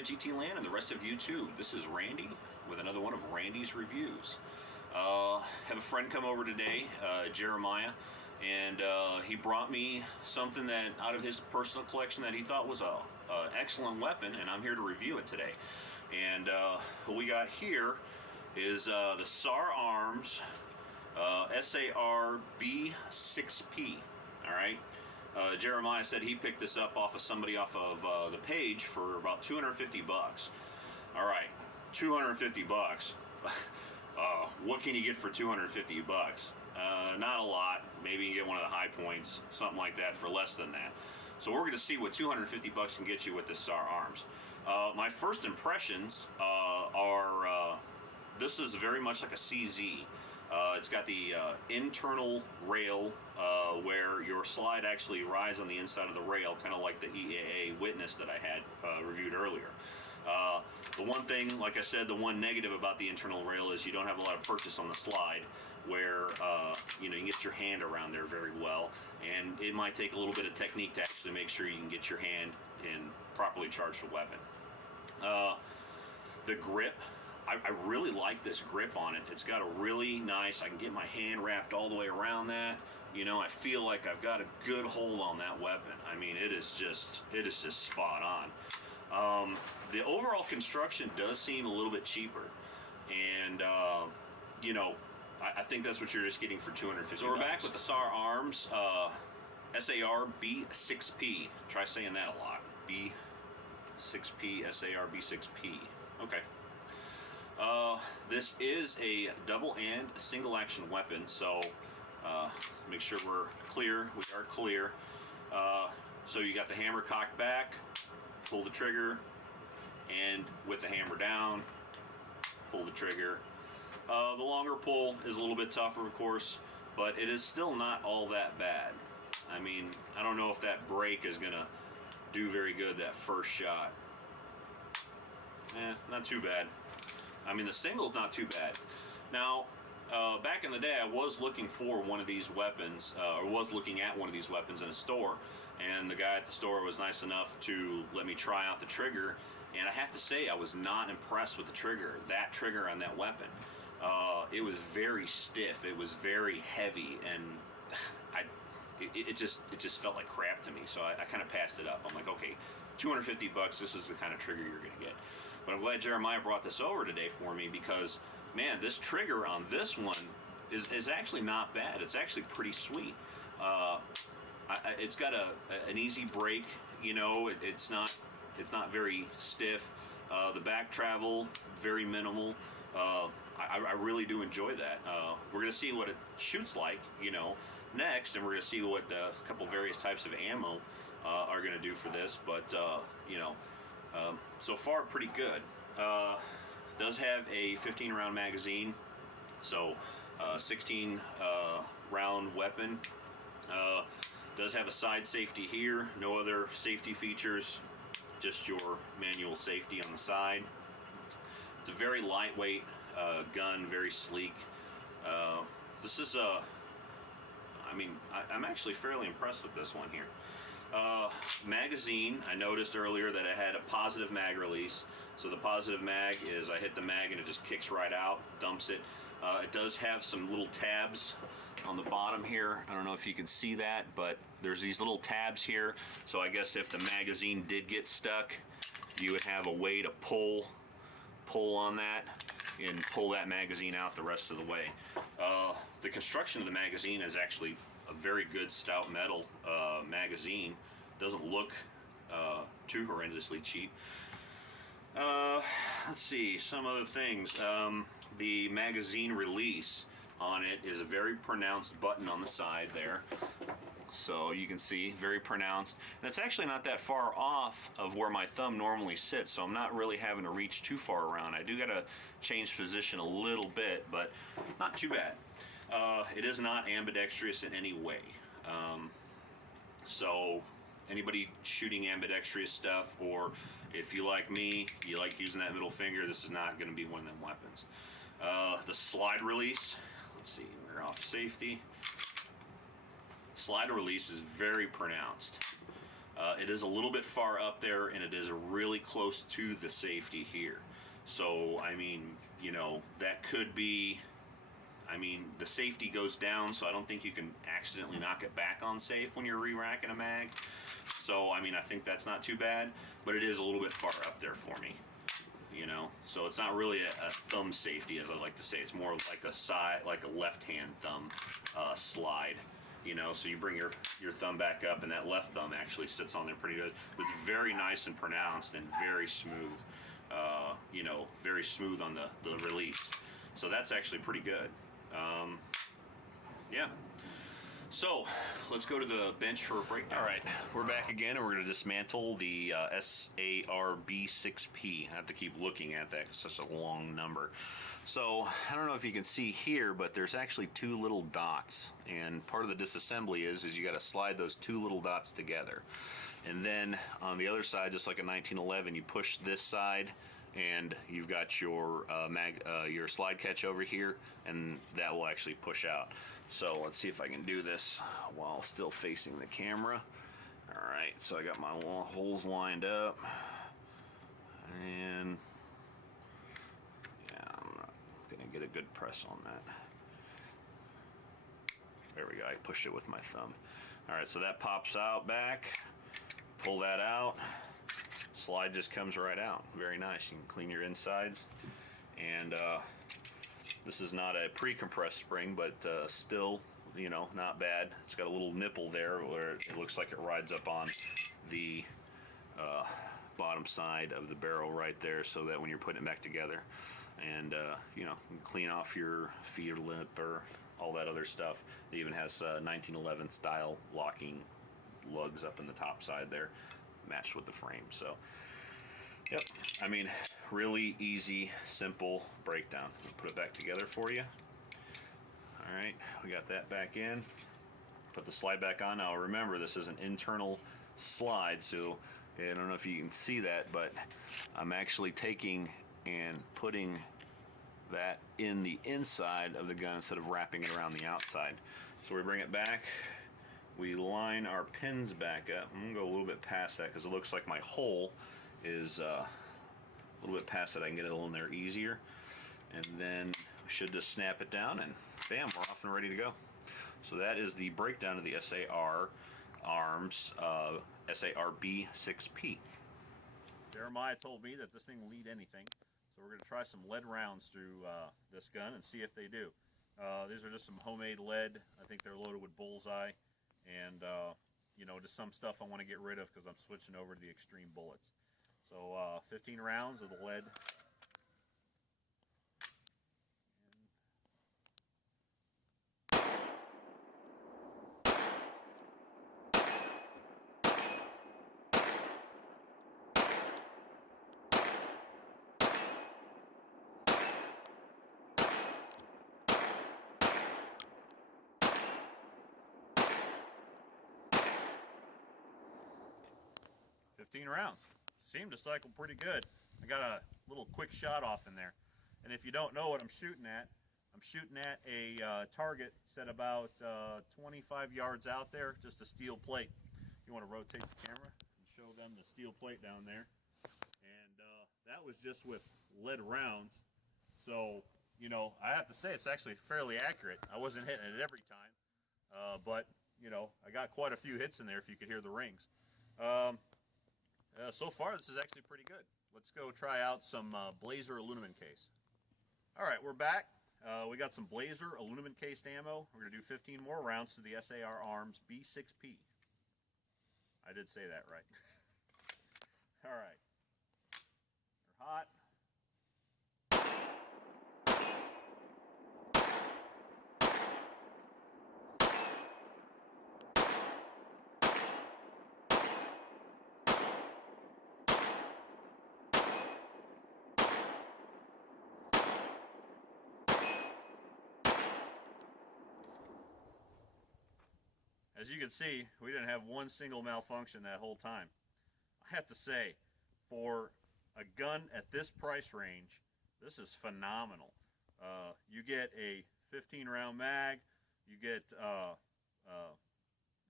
outside GT land and the rest of you too. This is Randy with another one of Randy's Reviews. Have a friend come over today, Jeremiah, and he brought me something that out of his personal collection that he thought was a excellent weapon, and I'm here to review it today. And what we got here is the Sar Arms SAR B6p. All right. Jeremiah said he picked this up off of somebody off of the page for about 250 bucks. All right, 250 bucks. What can you get for 250 bucks? Not a lot. Maybe you can get one of the high points, something like that, for less than that. So we're going to see what 250 bucks can get you with this SAR Arms. My first impressions are this is very much like a CZ. It's got the internal rail where your slide actually rides on the inside of the rail, kind of like the EAA Witness that I had reviewed earlier. The one thing, like I said, the one negative about the internal rail is you don't have a lot of purchase on the slide where you can get your hand around there very well, and it might take a little bit of technique to actually make sure you can get your hand and properly charge the weapon. The grip, I really like this grip on it. It's got a really nice, I can get my hand wrapped all the way around that. You know, I feel like I've got a good hold on that weapon. I mean, it is just spot on. The overall construction does seem a little bit cheaper, and you know, I think that's what you're just getting for 250 bucks. So we're back with the SAR Arms SAR B6p. Try saying that a lot. B6p, SAR B6p. Okay. This is a double and single action weapon, so make sure we're clear. We are clear. So you got the hammer cocked back, pull the trigger, and with the hammer down, pull the trigger. The longer pull is a little bit tougher, of course, but it is still not all that bad. I mean, I don't know if that break is gonna do very good that first shot. Not too bad. I mean, the single's not too bad. Now, back in the day, I was looking for one of these weapons, or was looking at one of these weapons in a store, and the guy at the store was nice enough to let me try out the trigger, and I have to say I was not impressed with the trigger, that trigger on that weapon. It was very stiff, it was very heavy, and it just felt like crap to me, so I kind of passed it up. I'm like, okay, 250 bucks, this is the kind of trigger you're gonna get. But I'm glad Jeremiah brought this over today for me, because, man, this trigger on this one is actually not bad. It's actually pretty sweet. It's got an easy break, you know. It's not very stiff. The back travel, very minimal. I really do enjoy that. We're gonna see what it shoots like, you know, next, and we're gonna see what a couple various types of ammo are gonna do for this. But you know, so far pretty good. Does have a 15 round magazine, so 16 round weapon. Does have a side safety here, no other safety features, just your manual safety on the side. It's a very lightweight gun, very sleek. This is I mean, I'm actually fairly impressed with this one here. Magazine, I noticed earlier that it had a positive mag release. So the positive mag is I hit the mag and it just kicks right out, dumps it. It does have some little tabs on the bottom here. I don't know if you can see that, but there's these little tabs here. So I guess if the magazine did get stuck, you would have a way to pull on that and pull that magazine out the rest of the way. The construction of the magazine is actually a very good stout metal magazine. Doesn't look too horrendously cheap. Let's see, some other things. The magazine release on it is a very pronounced button on the side there. So you can see, very pronounced. And it's actually not that far off of where my thumb normally sits, so I'm not really having to reach too far around. I do gotta change position a little bit, but not too bad. It is not ambidextrous in any way. So anybody shooting ambidextrous stuff, or if you like me, you like using that middle finger, this is not gonna be one of them weapons. The slide release, let's see, we're off safety. Slide release is very pronounced. It is a little bit far up there, and it is really close to the safety here. So, I mean, you know, that could be, I mean, the safety goes down, so I don't think you can accidentally knock it back on safe when you're re-racking a mag. So, I mean, I think that's not too bad, but it is a little bit far up there for me, you know. So it's not really a thumb safety, as I like to say. It's more like a side, like a left-hand thumb slide, you know. So you bring your thumb back up, and that left thumb actually sits on there pretty good. It's very nice and pronounced and very smooth, you know, very smooth on the release. So that's actually pretty good. Yeah. So let's go to the bench for a breakdown. All right, we're back again, and we're going to dismantle the SAR B6p. I have to keep looking at that because it's such a long number. So I don't know if you can see here, but there's actually two little dots, and part of the disassembly is you got to slide those two little dots together, and then on the other side, just like a 1911, you push this side, and you've got your your slide catch over here, and that will actually push out. So let's see if I can do this while still facing the camera. All right, so I got my holes lined up, and yeah, I'm not gonna get a good press on that. There we go, I pushed it with my thumb. All right, so that pops out back, pull that out, slide just comes right out. Very nice. You can clean your insides, and this is not a pre-compressed spring, but still, you know, not bad. It's got a little nipple there where it looks like it rides up on the bottom side of the barrel right there, so that when you're putting it back together, and you know, clean off your feeder lip or all that other stuff. It even has 1911 style locking lugs up in the top side there, matched with the frame. So yep, I mean, really easy, simple breakdown. I'll put it back together for you. All right, we got that back in. Put the slide back on. Now remember, this is an internal slide, so I don't know if you can see that, but I'm actually taking and putting that in the inside of the gun instead of wrapping it around the outside. So we bring it back, we line our pins back up. I'm gonna go a little bit past that because it looks like my hole is a little bit past it. I can get it in there easier, and then we should just snap it down, and bam, we're off and ready to go. So that is the breakdown of the SAR arms, SAR B6p. Jeremiah told me that this thing will eat anything, so we're going to try some lead rounds through this gun and see if they do. These are just some homemade lead. I think they're loaded with bullseye, and you know, just some stuff I want to get rid of because I'm switching over to the extreme bullets. So 15 rounds of the lead. 15 rounds. Seemed to cycle pretty good. I got a little quick shot off in there. And if you don't know what I'm shooting at a target set about 25 yards out there, just a steel plate. You want to rotate the camera and show them the steel plate down there. And that was just with lead rounds. So, you know, I have to say it's actually fairly accurate. I wasn't hitting it every time, but, you know, I got quite a few hits in there if you could hear the rings. So far, this is actually pretty good. Let's go try out some Blazer aluminum case. All right, we're back. We got some Blazer aluminum cased ammo. We're going to do 15 more rounds to the SAR Arms B6p. I did say that right. All right. They're hot. 'As you can see, we didn't have one single malfunction that whole time. I have to say, for a gun at this price range, this is phenomenal. You get a 15 round mag, you get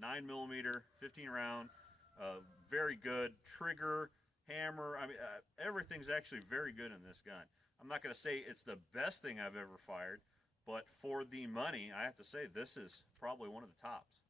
9mm 15 round, Very good trigger, hammer. I mean, everything's actually very good in this gun. I'm not going to say it's the best thing I've ever fired, but for the money, I have to say this is probably one of the tops.